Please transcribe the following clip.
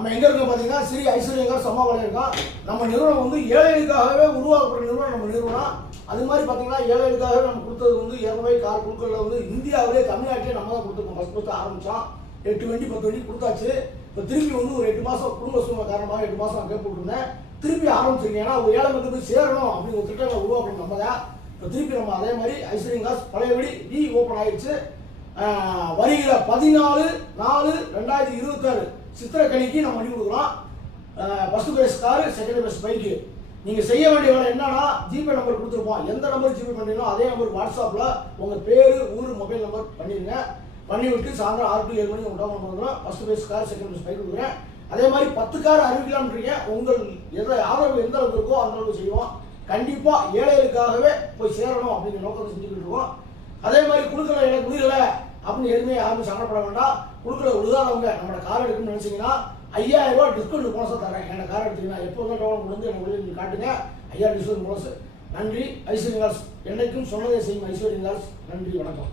நம்ம எங்கே இருக்கோம் பார்த்தீங்கன்னா ஸ்ரீ ஐஸ்வர்யங்கார் சம்மாவாளையம் இருக்கோம். நம்ம நிறுவனம் வந்து ஏழைகளுக்காகவே உருவாக்கப்படுற நிறுவனம் நம்ம நிறுவனம். அது மாதிரி பார்த்தீங்கன்னா ஏழைகளுக்காகவே நம்ம கொடுத்தது வந்து 200 கார் குழுக்களில் வந்து இந்தியாவிலே தமிழ்நாட்டிலே நம்ம தான் கொடுத்துருக்கோம். ஃபஸ்ட்டு ஆரம்பித்தோம் 8 வண்டி 10 வண்டி கொடுத்தாச்சு. இப்போ திருப்பி வந்து ஒரு 8 மாதம் குடும்ப சூழ்நிலை காரணமாக 8 மாதம் கேட்டு போட்டுருந்தேன். திருப்பி ஆரம்பிச்சிருக்கேன். ஏன்னா ஒரு ஏழை வந்து போய் சேரணும் அப்படின்னு ஒரு திட்டங்களை உருவாக்கணும் நம்ம தான். இப்போ திருப்பி நம்ம அதே மாதிரி ஐஸ்வர்யங்காஸ் பழையபடி ஓப்பன் ஆயிடுச்சு. வருகிற 14/4/2026 சித்திரக்கணிக்கு நம்ம பண்ணி கொடுக்குறோம். First phase car, second phase bike. நீங்கள் செய்ய வேண்டிய வேலை என்னன்னா, ஜிபே நம்பர் கொடுத்துருப்போம். எந்த நம்பர் ஜிபே பண்ணுறீங்களோ அதே நம்பர் வாட்ஸ்அப்பில் உங்கள் பேர், ஊர், மொபைல் நம்பர் பண்ணிடுங்க. பண்ணிவிட்டு சாயந்தரம் 6 to 7 மணிக்கு உங்கள் டவுன் பண்ணுறோம். First phase car, second phase bike கொடுக்குறேன். அதே மாதிரி 10 கார் அறிவிக்கலாம்ன்றீங்க. உங்கள் ஆதரவு எந்த அளவுக்கு இருக்கோ அந்த அளவுக்கு செய்வோம். கண்டிப்பாக ஏழைகளுக்காகவே போய் சேரணும் அப்படிங்கிற நோக்கத்தை செஞ்சுக்கிட்டு இருக்கோம். அதே மாதிரி குழுக்களை எனக்கு விடுதலை அப்படின்னு எதுவுமே யாருமே சங்கடப்பட வேண்டாம். குழுக்களை விழுதாதவங்க நம்மளோட கார் எடுக்கணும்னு நினச்சிங்கன்னா 5000 ரூபா டிஸ்கவுண்ட் போனஸாக தரேன். என்ன கார் எடுத்தீங்கன்னா எப்போ தான் டவுன் வந்து எனக்கு வெளியே காட்டுங்க. 5000 டிஸ்கவுண்ட் போனஸ். நன்றி ஐஸ்வர்யங்காஸ். என்னைக்கும் சொன்னதை செய்யும் ஐஸ்வர்யங்காஸ். நன்றி, வணக்கம்.